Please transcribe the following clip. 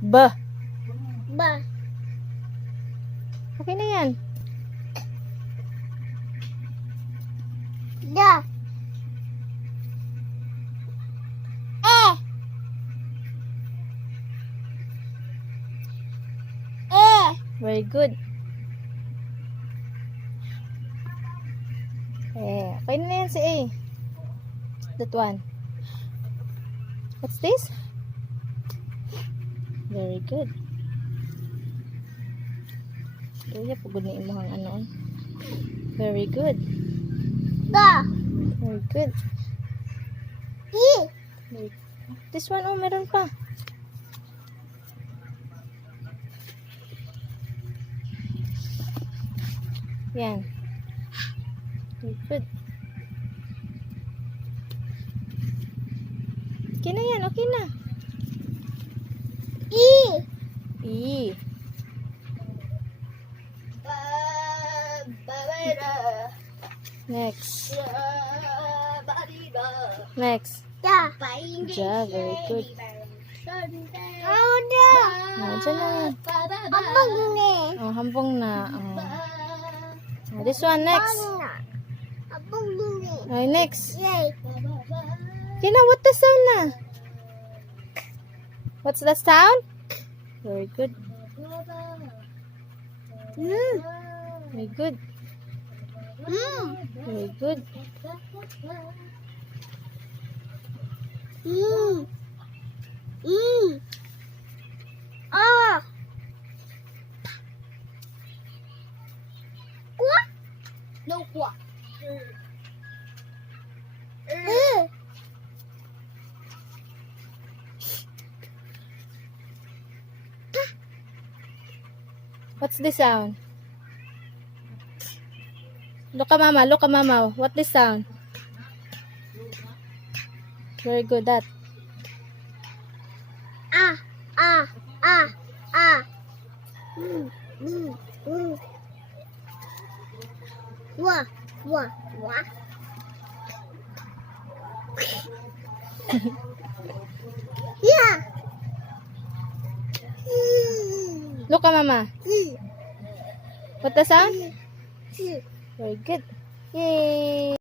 Ba. Ba. Okay na yan. Da. Eh. Eh. Very good. Okay na yan si A. That one. What's this? Very good. Kaya pagod na imong ano. Very good. Da. Very good. E. This one, oh, meron pa. Yan. Very good. Okay na yan, okay na. E. E. Next. Next. Da. Ja, very good. Oh, da. Diyan na. Abang ni. Oh, hambong na. Oh. Oh, this one, next. Abang ni. Okay, next. Yay. Okay na, what the sound na? What's the sound? Very good. Very good. Very good. Ah. Quoi? No quoi? What's the sound? Look at mama, look at mama. What this sound? Very good, that. Ah, ah, ah, ah. Wah, wah, wah. Yeah. Look at mama. What the sound? Very good. Yay!